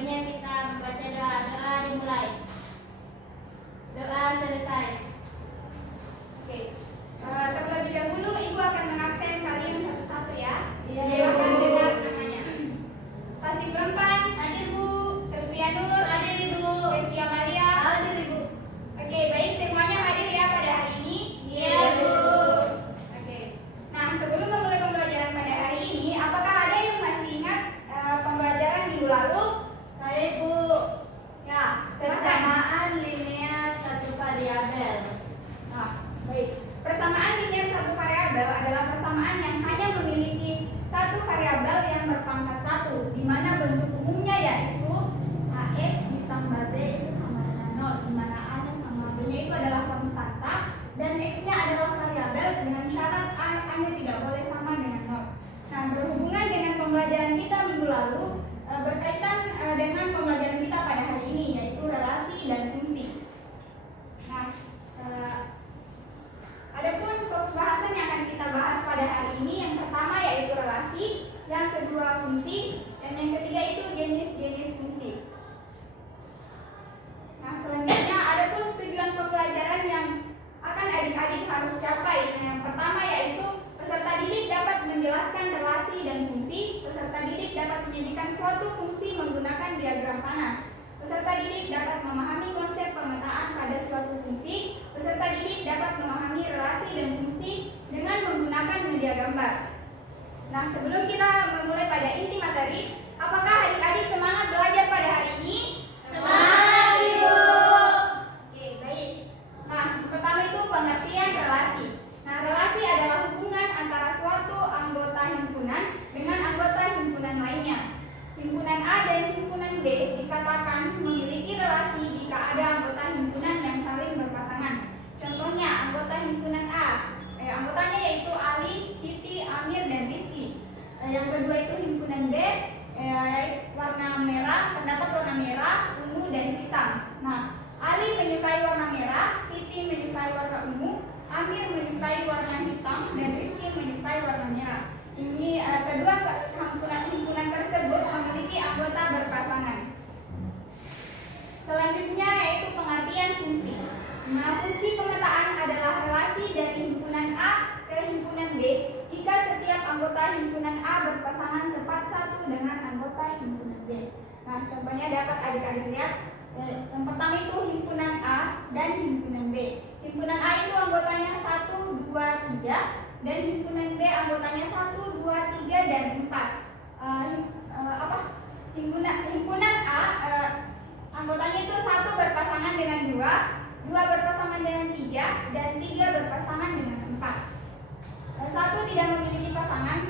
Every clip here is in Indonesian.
Sebaiknya kita membaca doa. Doa dimulai. Doa selesai. Oke. Terlebih dahulu Ibu akan mengabsen kalian satu-satu ya. Iya, Silakan Bu. dengar namanya. Tasik Lempan, hadir Bu. Sylvia Nur, Hadir Ibu. Rizky Amalia. Hadir Ibu. Oke, baik, semuanya hadir ya pada hari ini. Iya, Bu. Oke. Nah, sebelum memulai pembelajaran pada hari ini, apakah ada yang masih ingat pembelajaran minggu lalu? Saya Ibu. Ya, silakan. Persamaan linear satu variabel. Nah, baik. Persamaan linear satu variabel adalah persamaan yang hanya memiliki satu variabel yang berpangkat satu, di mana bentuk umumnya yaitu AX ditambah B itu sama dengan 0, di mana A-nya sama B-nya itu adalah konstanta dan X-nya adalah variabel dengan syarat A-nya tidak boleh sama dengan 0. Nah, berhubungan dengan pembelajaran kita minggu lalu, berkaitan dengan pembelajaran kita pada hari ini yaitu relasi dan fungsi. Nah, adapun pembahasan yang akan kita bahas pada hari ini, yang pertama yaitu relasi, yang kedua fungsi, dan yang ketiga itu jenis-jenis fungsi. Nah, selanjutnya adapun tujuan pembelajaran yang akan adik-adik harus capai. Nah, yang pertama yaitu peserta didik dapat menjelaskan relasi dan fungsi. Peserta didik dapat menyajikan suatu fungsi menggunakan diagram panah. Peserta didik dapat memahami konsep pemetaan pada suatu fungsi. Peserta didik dapat memahami relasi dan fungsi dengan menggunakan media gambar. Nah, sebelum kita memulai pada inti materi, apakah adik-adik semangat belajar pada hari ini? Semangat, Ibu. Oke, baik. Nah, pertama itu pengertian relasi. Nah, relasi adalah hubungan antara suatu anggota himpunan dengan anggota himpunan lainnya. Himpunan A dan himpunan B dikatakan memiliki relasi jika ada anggota himpunan yang saling berpasangan. Contohnya, anggota himpunan A, anggotanya yaitu Ali, Siti, Amir, dan Rizky. Yang kedua itu himpunan B, warna merah, terdapat warna merah, ungu, dan hitam. Nah, Ali menyukai warna merah, Siti menyukai warna ungu, Amir menyukai warna hitam, dan Rizky menyukai warna merah. Ini kedua himpunan tersebut memiliki anggota berpasangan. Selanjutnya yaitu pengertian fungsi. Nah, fungsi pemetaan adalah relasi dari himpunan A ke himpunan B jika setiap anggota himpunan A berpasangan tepat satu dengan anggota himpunan B. Nah, contohnya dapat adik-adik lihat. Yang pertama itu himpunan A dan himpunan B. Himpunan A itu anggotanya 1, 2, 3 dan himpunan B anggotanya 1, 2, 3 dan 4. Himpunan A anggotanya itu 1 berpasangan dengan 2, 2 berpasangan dengan 3 dan 3 berpasangan dengan 4. 1 tidak memiliki pasangan.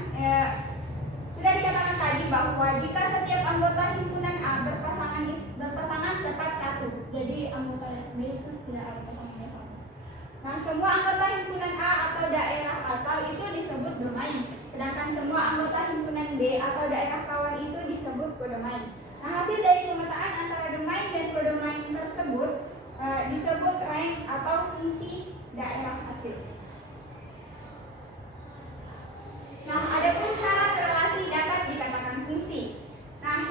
Sudah dikatakan tadi bahwa jika setiap anggota himpunan A berpasangan tepat 1, jadi anggota B itu tidak ada pasangannya 1. Nah, semua anggota himpunan A atau daerah asal itu disebut domain, sedangkan semua anggota himpunan B atau daerah kawan itu disebut kodomain. Nah, hasil dari pemetaan antara domain dan kodomain tersebut disebut rank atau fungsi daerah hasil. Nah, adapun syarat relasi dapat dikatakan fungsi. Nah,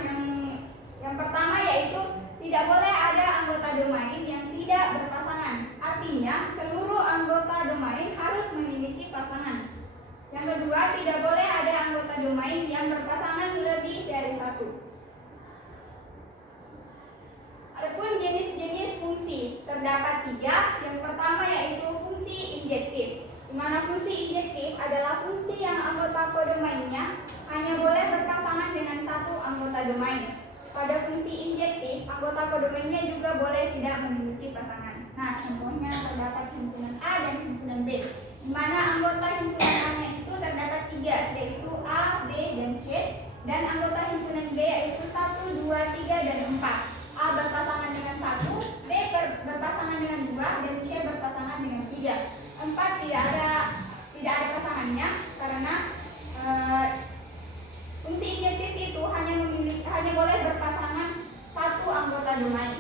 yang pertama yaitu tidak boleh ada anggota domain yang tidak berpasangan. Artinya, seluruh anggota domain harus memiliki pasangan. Yang kedua, tidak boleh ada anggota domain yang berpasangan lebih dari 1. Adapun jenis-jenis fungsi terdapat 3. Yang pertama yaitu fungsi injektif, di mana fungsi injektif adalah fungsi yang anggota kodomainnya hanya boleh berpasangan dengan satu anggota domain. Pada fungsi injektif, anggota kodomainnya juga boleh tidak memiliki pasangan. Nah, contohnya terdapat himpunan A dan himpunan B, di mana anggota himpunan A-nya itu terdapat 3, yaitu A, B, dan C, dan anggota himpunan B yaitu 1, 2, 3, dan 4. A berpasangan dengan 1, B berpasangan dengan 2, dan C berpasangan dengan 3. 4 tidak ada pasangannya karena fungsi injektif itu hanya boleh berpasangan satu anggota domain.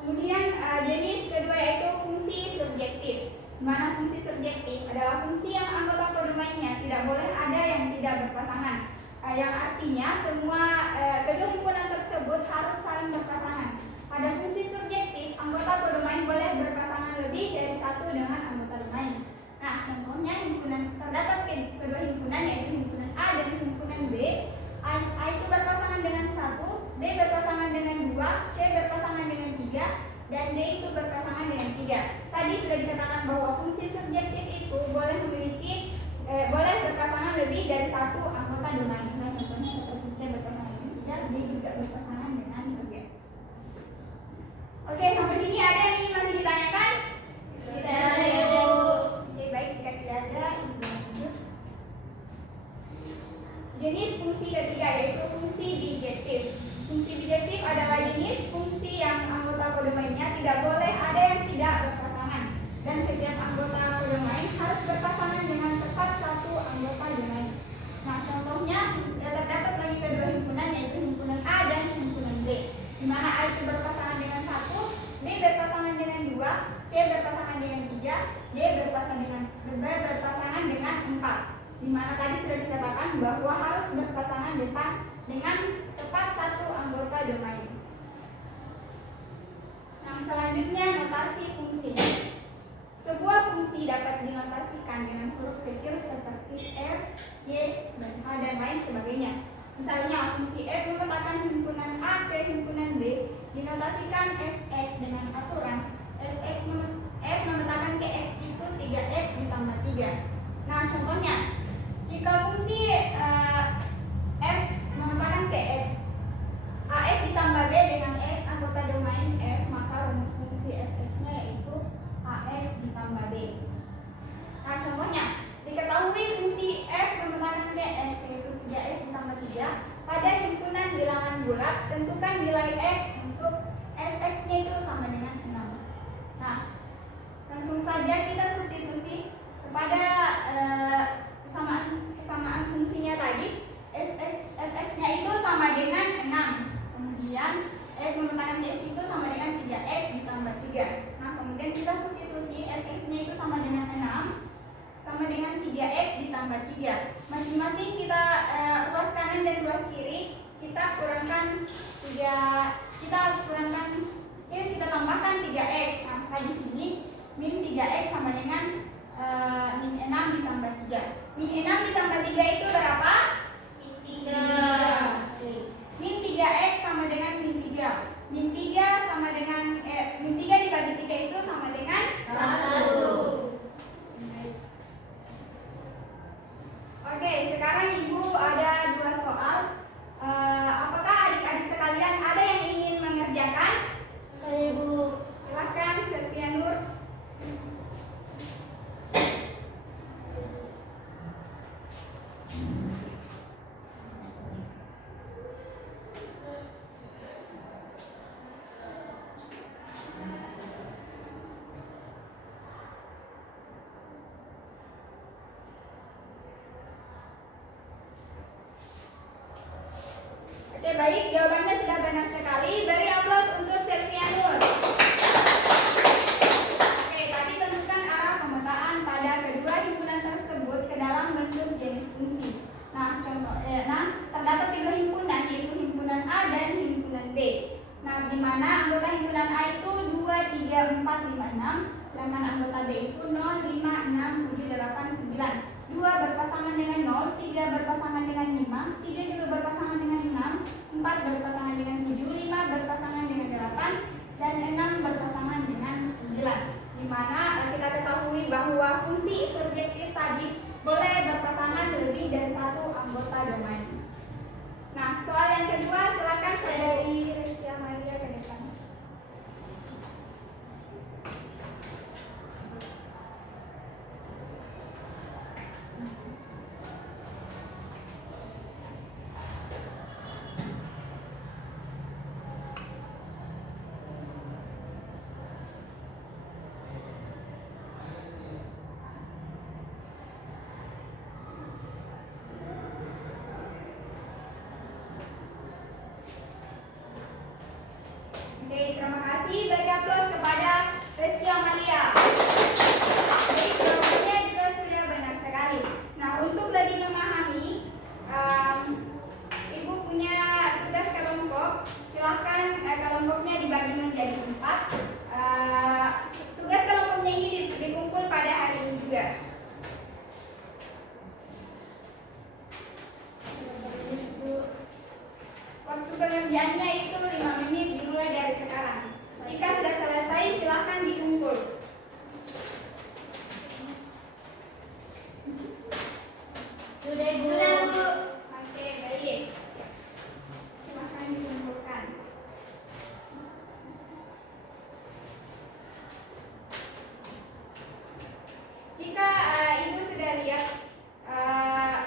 Kemudian jenis kedua yaitu fungsi subjektif, di mana fungsi subjektif adalah fungsi yang anggota kodomainnya tidak boleh ada yang tidak berpasangan. yang artinya semua kedua himpunan tersebut harus saling berpasangan. Pada fungsi subjektif, anggota kodomain boleh berpasangan lebih dari satu dengan anggota domain. Nah, contohnya terdapat kedua himpunan yaitu himpunan A dan himpunan B. A itu berpasangan dengan 1, B berpasangan dengan 2, C berpasangan dengan 3, dan D itu berpasangan dengan 3. Tadi sudah dikatakan bahwa fungsi subjektif itu boleh berpasangan lebih dari satu anggota domain. Nah, contohnya seperti C berpasangan dengan 3, D juga berpasangan dengan 3. Oke, sampai sini ada yang ingin masih ditanyakan? Tidak ada, Ibu. Oke, baik, jika tidak ada, Ibu lanjut. Jenis fungsi ketiga yaitu fungsi bijektif. Fungsi bijektif adalah jenis fungsi yang anggota kodomainnya tidak boleh ada yang tidak berpasangan, dan setiap anggota kodomain harus berpasangan dengan tepat satu anggota domain. Nah, contohnya terdapat lagi kedua himpunan yaitu himpunan A dan himpunan B, di mana A itu berpasangan dengan 1, B berpasangan dengan 2, C berpasangan dengan 3, D berpasangan dengan 4. Di mana tadi sudah dikatakan bahwa harus berpasangan dengan tepat satu anggota domain. Nah, selanjutnya notasi fungsi. Sebuah fungsi dapat dinotasikan dengan huruf kecil seperti F, Y, dan H, dan lain sebagainya. Misalnya, fungsi F memetakan himpunan A ke himpunan B dinotasikan Fx dengan aturan F memetakan ke X itu 3X ditambah 3. Nah, contohnya, jika fungsi F memetakan ke X, AX ditambah B dengan X anggota domain F, maka rumus fungsi Fx-nya yaitu AX ditambah B. Nah, contohnya, diketahui fungsi F memetakan ke X yaitu 3X ditambah 3. Pada himpunan bilangan bulat, tentukan nilai X untuk Fx-nya itu sama dengan 6. Nah, langsung saja kita substitusi kepada kesamaan fungsinya tadi. Fx-nya itu sama dengan 6. Kemudian F memetakan X itu sama dengan 3X ditambah 3. Nah, kemudian kita substitusi Fx-nya itu sama dengan 6 sama dengan 3X ditambah 3. Masing-masing kita ruas kanan dan ruas kiri kita tambahkan 3X. Nah, di sini min 3X sama dengan min 6 ditambah 3. Min 6 ditambah 3 itu berapa? Min 3. Min 3X sama dengan min 3. Min 3 sama dengan min 3 dibagi 3 itu sama dengan 1. Oke, sekarang Ibu ada 2 soal. Apakah adik-adik sekalian ada yang ingin mengerjakan? Ibu. Silahkan, Septia Nur. Oke, baik, jawabannya sudah benar sekali. Beri aplaus untuk Septia Nur. Oke, tadi tentukan arah pemetaan pada kedua himpunan tersebut ke dalam bentuk jenis fungsi. Nah, terdapat 3 himpunan yaitu himpunan A dan himpunan B. Nah, di mana anggota himpunan A itu 2, 3, 4, 5, 6, sedangkan anggota B itu 0, 5, 6, 7, 8, 9. 2 berpasangan dengan 0, 3 berpasangan dengan 5, 3 juga berpasangan dengan 6, 4 berpasangan dengan 7, 5 berpasangan dengan 8, dan 6 berpasangan dengan 9. Di mana kita ketahui bahwa fungsi subjektif tadi boleh berpasangan lebih dari satu anggota domain. Nah, soal yang kedua, silakan Saudari Restia Maria ke depan. pengerjaannya itu 5 menit dimulai dari sekarang. Jika sudah selesai silahkan dikumpul. Sudah Ibu. Sudah Bu. Oke, baik. Silahkan dikumpulkan. Jika Ibu sudah lihat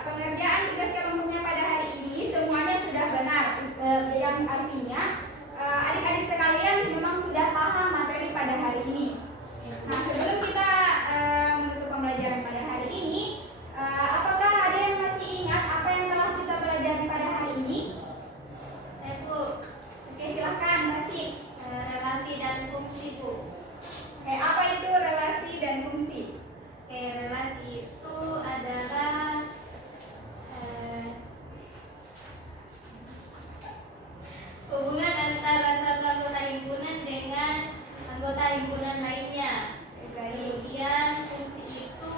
pengerjaan tugas kelompoknya pada hari ini semuanya sudah benar, yang artinya adik-adik sekalian memang sudah paham materi pada hari ini. Nah, sebelum kita menutup pembelajaran pada hari ini, apakah ada yang masih ingat apa yang telah kita pelajari pada hari ini? Bu. Oke, silahkan masih. Relasi dan fungsi Bu. Oke, apa itu relasi dan fungsi? Oke, relasi itu adalah hubungan antara satu anggota himpunan dengan anggota himpunan lainnya. Kemudian fungsi itu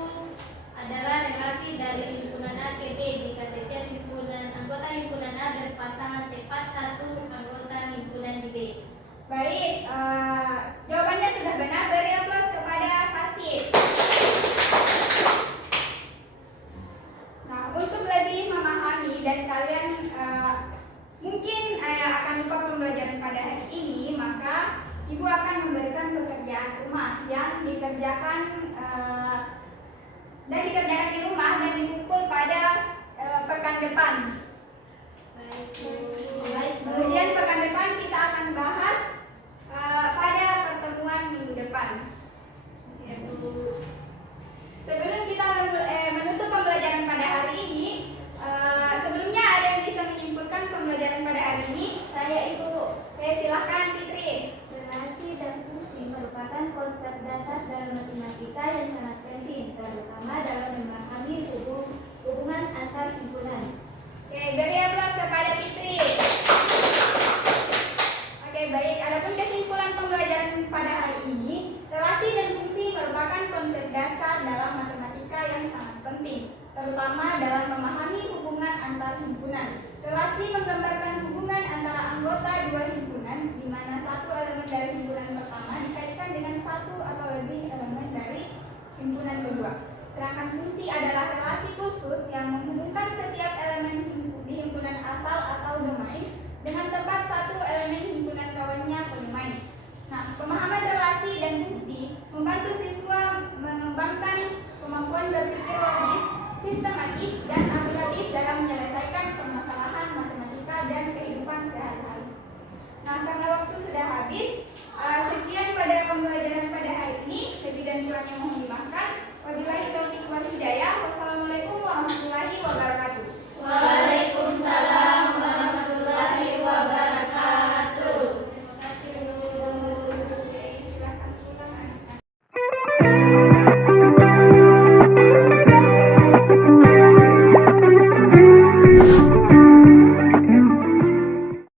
adalah relasi dari himpunan A ke B jika setiap anggota himpunan A berpasangan tepat satu anggota himpunan di B. Baik, jawabannya sudah benar. Beri aplaus kepada Kasih. Nah, untuk lebih memahami dan kalian mungkin akan lupa pembelajaran pada hari ini, maka Ibu akan memberikan pekerjaan rumah yang dikerjakan di rumah dan dikumpul pada pekan depan. Baik Bu. Kemudian pekan depan kita akan bahas pada pertemuan minggu depan. Ya Bu. Sebelum kita menutup pembelajaran pada hari ini, sebelumnya ada yang bisa menyimpulkan pembelajaran pada hari ini? Saya Ibu. Oke, silahkan Fitri. Relasi dan fungsi merupakan konsep dasar dalam matematika yang sangat penting, terutama dalam memahami hubungan antar himpunan. Oke, beri aplaus kepada Fitri. Oke, baik. Adapun kesimpulan pembelajaran pada hari ini, relasi dan fungsi merupakan konsep dasar dalam matematika yang sangat penting, terutama dalam memahami hubungan antar himpunan. Relasi menggambarkan hubungan antara anggota dua himpunan, di mana satu elemen dari himpunan pertama dikaitkan dengan satu atau lebih elemen dari himpunan kedua. Sedangkan fungsi adalah relasi khusus yang menghubungkan setiap elemen di himpunan asal atau domain dengan tepat satu elemen himpunan kawannya pendomain. Nah, pemahaman relasi dan fungsi membantu siswa mengembangkan kemampuan berpikir logis, sistematis, dan aplikatif dalam menyelesaikan permasalahan matematika dan kehidupan sehari-hari. Nah, karena waktu sudah habis, sekian pada pembelajaran pada hari ini. Lebih dan kurangnya mohon dimaafkan.